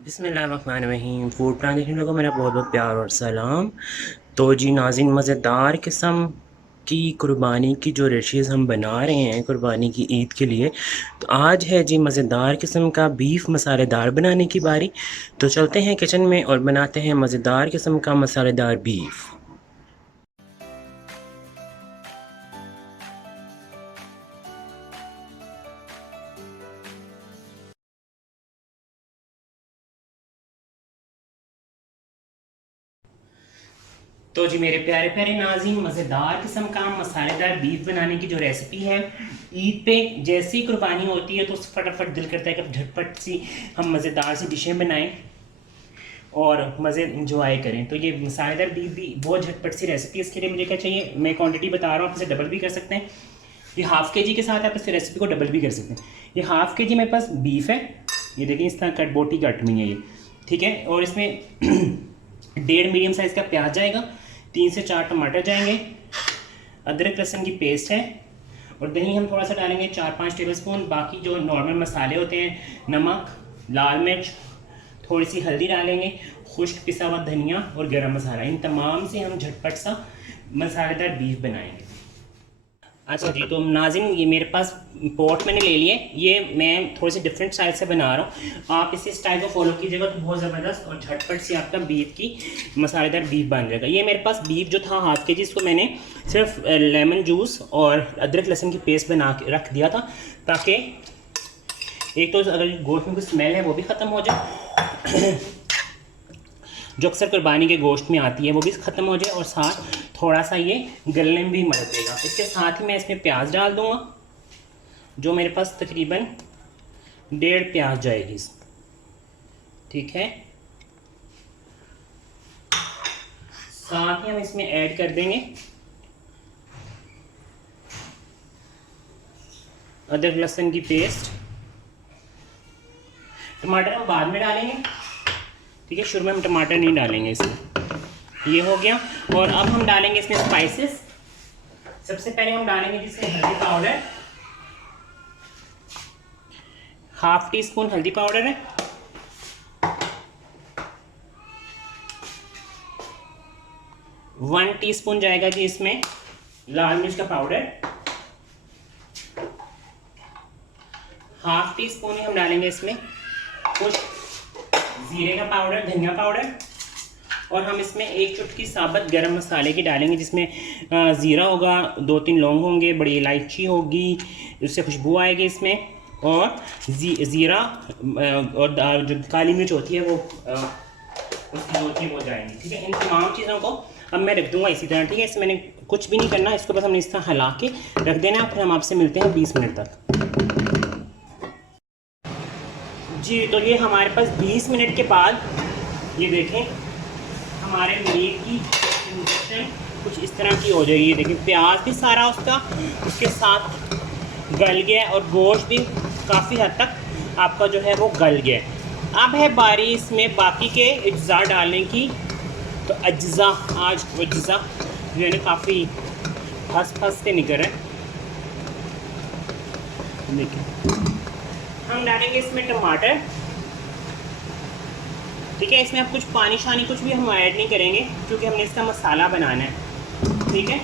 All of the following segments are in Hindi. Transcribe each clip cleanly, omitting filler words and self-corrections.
बिस्मिल्लाहिर्रहमानिर्रहीम। फूड प्लान देखने लोगों को मेरा बहुत बहुत प्यार और सलाम। तो जी नाज़रीन, मज़ेदार किस्म की कुर्बानी की जो डिशेज़ हम बना रहे हैं कुर्बानी की ईद के लिए, तो आज है जी मज़ेदार किस्म का बीफ मसालेदार बनाने की बारी। तो चलते हैं किचन में और बनाते हैं मज़ेदार किस्म का मसालेदार बीफ। तो जी मेरे प्यारे प्यारे नाज़रीन, मज़ेदार किस्म का मसालेदार बीफ बनाने की जो रेसिपी है, ईद पे जैसे ही कुर्बानी होती है तो फटाफट दिल करता है कि झटपट सी हम मज़ेदार सी डिशें बनाएं और मज़े इंजॉय करें। तो ये मसालेदार बीफ भी बहुत झटपट सी रेसिपी है। इसके लिए मुझे क्या चाहिए, मैं क्वांटिटी बता रहा हूँ, आप इसे डबल भी कर सकते हैं। ये हाफ़ के जी के साथ आप इस रेसिपी को डबल भी कर सकते हैं। ये हाफ़ के जी मेरे पास बीफ है, ये देखिए इस तरह कट बोटी कट में है ये, ठीक है। और इसमें 1.5 मीडियम साइज़ का प्याज जाएगा, 3 से 4 टमाटर जाएंगे, अदरक लहसुन की पेस्ट है, और दही हम थोड़ा सा डालेंगे 4-5 टेबल स्पून। बाकी जो नॉर्मल मसाले होते हैं, नमक, लाल मिर्च, थोड़ी सी हल्दी डालेंगे, खुश्क पिसा हुआ धनिया और गरम मसाला, इन तमाम से हम झटपट सा मसालेदार बीफ बनाएंगे। अच्छा जी, तो नाज़रीन ये मेरे पास पॉट मैंने ले लिए, ये मैं थोड़े से डिफरेंट स्टाइल से बना रहा हूँ। आप इसी स्टाइल को फॉलो कीजिएगा तो बहुत ज़बरदस्त और झटपट से आपका बीफ की मसालेदार बीफ बन जाएगा। ये मेरे पास बीफ जो था हाफ़ के जी, इसको मैंने सिर्फ लेमन जूस और अदरक लहसुन की पेस्ट बना के रख दिया था, ताकि एक तो अगर गोश्त में कुछ स्मेल है वो भी ख़त्म हो जाए जो अक्सर कुर्बानी के गोश्त में आती है वो भी ख़त्म हो जाए, और साथ थोड़ा सा ये गलने में भी मदद देगा। इसके साथ ही मैं इसमें प्याज डाल दूँगा, जो मेरे पास तकरीबन 1.5 प्याज जाएगी, ठीक है। साथ ही हम इसमें ऐड कर देंगे अदरक लहसुन की पेस्ट। टमाटर हम बाद में डालेंगे, ठीक है, शुरू में हम टमाटर नहीं डालेंगे इसमें। ये हो गया। और अब हम डालेंगे इसमें स्पाइसेस। सबसे पहले हम डालेंगे जिसमें हल्दी पाउडर, हाफ टी स्पून हल्दी पाउडर है, वन टीस्पून जाएगा जी इसमें लाल मिर्च का पाउडर, हाफ टी स्पून ही हम डालेंगे इसमें कुछ जीरे का पाउडर, धनिया पाउडर, और हम इसमें एक चुटकी साबुत गरम मसाले की डालेंगे, जिसमें ज़ीरा होगा, 2-3 लौंग होंगे, बड़ी इलायची होगी, उससे खुशबू आएगी इसमें, और ज़ीरा और जो काली मिर्च होती है वो उसकी होती है वो जाएंगी, ठीक है। इन तमाम चीज़ों को अब मैं रख दूँगा इसी तरह, ठीक है। इसमें मैंने कुछ भी नहीं करना, इसको बस हमने इस तरह हिला के रख देना, फिर हम आपसे मिलते हैं 20 मिनट तक। जी तो ये हमारे पास 20 मिनट के बाद ये देखें हमारे मीट की कंसिस्टेंसी कुछ इस तरह की हो जाएगी। ये देखें प्याज भी सारा उसके साथ गल गया और गोश्त भी काफ़ी हद तक आपका जो है वो गल गया। अब है बारी इसमें बाकी के अज्जा डालने की। तो अज्जा आज अज्जा जो है ना काफ़ी फंस के निकल रहे हैं। देखिए हम डालेंगे इसमें टमाटर, ठीक है। इसमें अब कुछ पानी शानी कुछ भी हम ऐड नहीं करेंगे, क्योंकि हमने इसका मसाला बनाना है, ठीक है।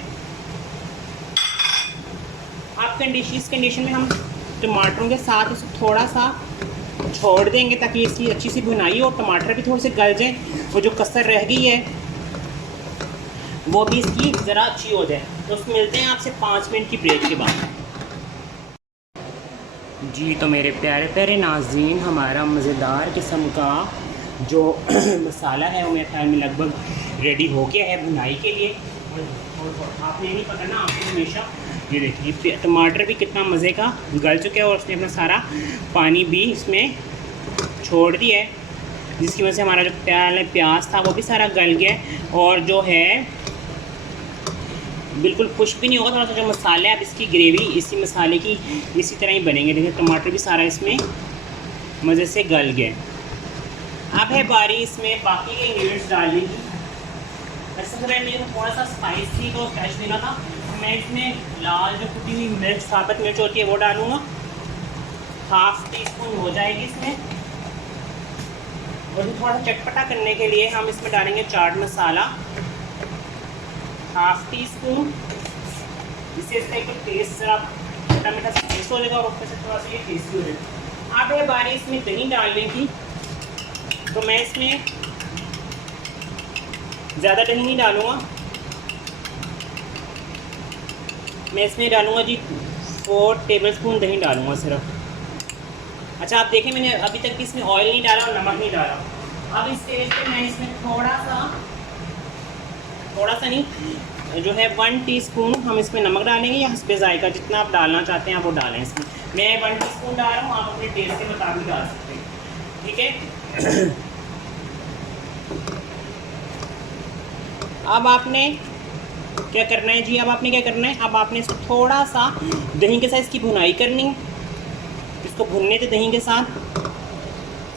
अब इस कंडीशन में हम टमाटरों के साथ इसको थोड़ा सा छोड़ देंगे ताकि इसकी अच्छी सी भुनाई हो, टमाटर भी थोड़े से गल जाए, वो जो कसर रह गई है वो भी इसकी ज़रा अच्छी हो जाए। तो मिलते हैं आपसे 5 मिनट की ब्रेक के बाद। जी तो मेरे प्यारे प्यारे नाज़रीन, हमारा मज़ेदार किस्म का जो मसाला है वो मेरे ख्याल में लगभग रेडी हो गया है भुनाई के लिए। और आपने नहीं पकड़ना, आपने हमेशा ये देखिए टमाटर भी कितना मज़े का गल चुका है और उसने अपना सारा पानी भी इसमें छोड़ दिया है, जिसकी वजह से हमारा जो प्याज था वो भी सारा गल गया और जो है बिल्कुल खुश्क भी नहीं होगा। थोड़ा सा जो मसाला है, अब इसकी ग्रेवी इसी मसाले की इसी तरह ही बनेंगे। देखिए टमाटर भी सारा इसमें मज़े से गल गए। अब है बारी इसमें बाकी के इंग्रेडिएंट्स डालने की। वैसे तो मुझे थोड़ा सा स्पाइसी को फ्रेश देना था, मैं इसमें लाल जो कुटी हुई मिर्च साबुत मिर्च होती है वो डालूँगा, हाफ टी स्पून हो जाएगी इसमें। और थोड़ा चटपटा करने के लिए हम इसमें डालेंगे chaat masala half tea spoon. इससे इसका एक टेस्ट ज़रा खट्टा मीठा टेस्ट हो जाएगा और ऊपर से थोड़ा सा ये टेस्टी हो जाएगा। अब है बारी इसमें दही डालने की, तो मैं इसमें ज़्यादा दही नहीं डालूँगा, मैं इसमें डालूँगा जी 4 टेबलस्पून दही डालूँगा सिर्फ। अच्छा आप देखें मैंने अभी तक इसमें ऑयल नहीं डाला और नमक नहीं डाला। अब इस स्टेज पे मैं इसमें थोड़ा सा नहीं जो है 1 टीस्पून हम इसमें नमक डालेंगे, या हस्बे जायका जितना आप डालना चाहते हैं आप वो डालें। इसमें मैं 1 टीस्पून डाल रहा हूँ, आप अपने टेस्ट के मुताबिक डाल सकते हैं, ठीक है। अब आपने क्या करना है जी, अब आपने इसको थोड़ा सा दही के साथ इसकी भुनाई करनी है। इसको भुनने थे दही के साथ।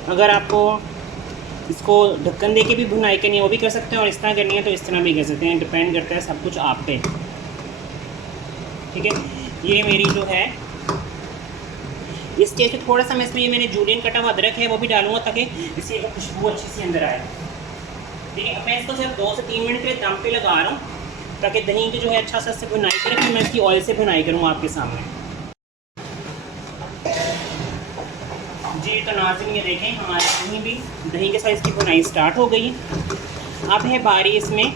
अगर आपको इसको ढक्कन दे के भी भुनाई करनी है वो भी कर सकते हैं, और इस तरह करनी है तो इस तरह भी कर सकते हैं, डिपेंड करता है सब कुछ आप पे, ठीक है। ये मेरी जो है इस स्टेज पे थोड़ा सा मैं इसमें ये मैंने जूलियन कटा हुआ अदरक है वो भी डालूंगा ताकि इससे एक खुशबू अच्छी सी अंदर आए, ठीक है। मैं इसको सिर्फ 2 से 3 मिनट के लिए दम पे लगा रहा हूँ ताकि दही की जो है अच्छा सा से भुनाई करें, फिर मैं इसकी ऑयल से भुनाई करूँगा आपके सामने जी। तो नाज़रीन ये देखें हमारी दही के साथ इसकी भुनाई स्टार्ट हो गई। अब है बारी इसमें,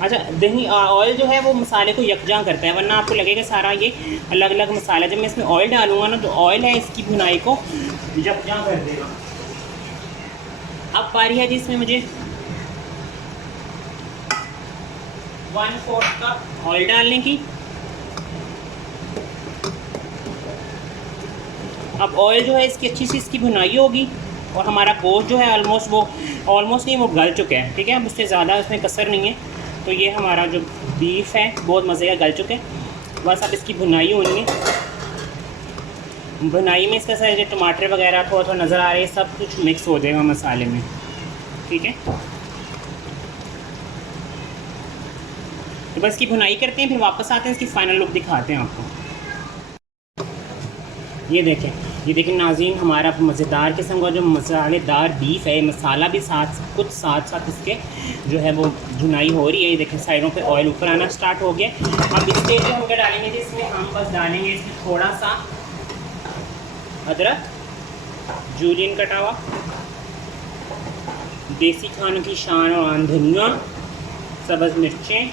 अच्छा दही ऑयल जो है वो मसाले को यकजां करता है, वरना आपको लगेगा सारा ये अलग अलग मसाला। जब मैं इसमें ऑयल डालूंगा ना तो ऑयल है इसकी भुनाई को यकजां कर देगा। अब बारी है जिसमें मुझे 1/4 कप ऑयल डालने की। अब ऑयल जो है इसकी अच्छी सी इसकी भुनाई होगी और हमारा गोश्त जो है ऑलमोस्ट नहीं वो गल चुका है, ठीक है। अब उससे ज़्यादा उसमें कसर नहीं है, तो ये हमारा जो बीफ है बहुत मज़े का गल चुका है। बस अब इसकी भुनाई होनी है। भुनाई में इसका सारे जो टमाटर वगैरह थोड़ा थोड़ा नज़र आ रहे हैं, सब कुछ मिक्स हो जाएगा मसाले में, ठीक है। तो बस की भुनाई करते हैं, फिर वापस आते हैं, इसकी फ़ाइनल लुक दिखाते हैं आपको। ये देखें नाज़रीन हमारा मज़ेदार किस्म का जो मसालेदार बीफ है, मसाला भी साथ इसके जो है वो भुनाई हो रही है। ये देखें साइडों पे ऑयल ऊपर आना स्टार्ट हो गया। अब इस स्टेज पे हम क्या डालेंगे, जिसमें हम बस डालेंगे इसमें थोड़ा सा अदरक, जूलियन कटा हुआ, देसी खानों की शान और धनिया, सब्ज़ मिर्चें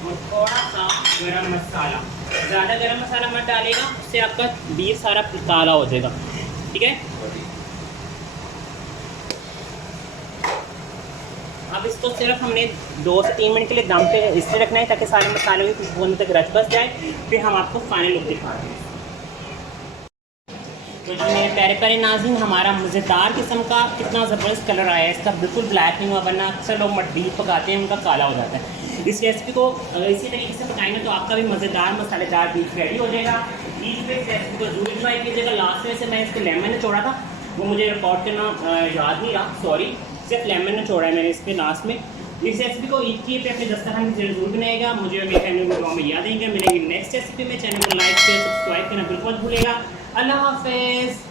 और थोड़ा सा गरम मसाला। ज़्यादा गरम मसाला मत डालेगा, उससे आपका बीफ सारा काला हो जाएगा, ठीक है। अब इसको सिर्फ हमने 2 से 3 मिनट के लिए दम पे इसलिए रखना है ताकि सारे मसालों की खुशबू अंदर तक रच बस जाए, फिर हम आपको फाइनल लुक दिखाते हैं। तो जो मेरे प्यारे प्यारे नाज़रीन हमारा मज़ेदार किस्म का कितना ज़बरदस्त कलर आया है, इसका बिल्कुल ब्लैक नहीं हुआ, वरना अक्सर लोग बीफ पकाते हैं उनका काला हो जाता है। इस रेसिपी को अगर इसी तरीके से पकाएंगे तो आपका भी मज़ेदार मसालेदार बीफ रेडी हो जाएगा। बीफ पे इस रेसिपी को जरूर ट्राई कीजिएगा। लास्ट में से मैं इसको लेमन निचोड़ा था, वो मुझे रिकॉर्ड करना याद नहीं रहा, सॉरी। सिर्फ लेमन निचोड़ा है मैंने इसके लास्ट में। इस रेसिपी को ईद की पे अपने दस्तरखान की जरूर बनाएगा। मुझे मेरे चैनल को दुआ में याद आएंगे। मिलेंगे नेक्स्ट रेसिपी में। चैनल को लाइक शेयर सब्सक्राइब करना बिल्कुल मत भूलेगा। अल्लाह हाफ़िज़।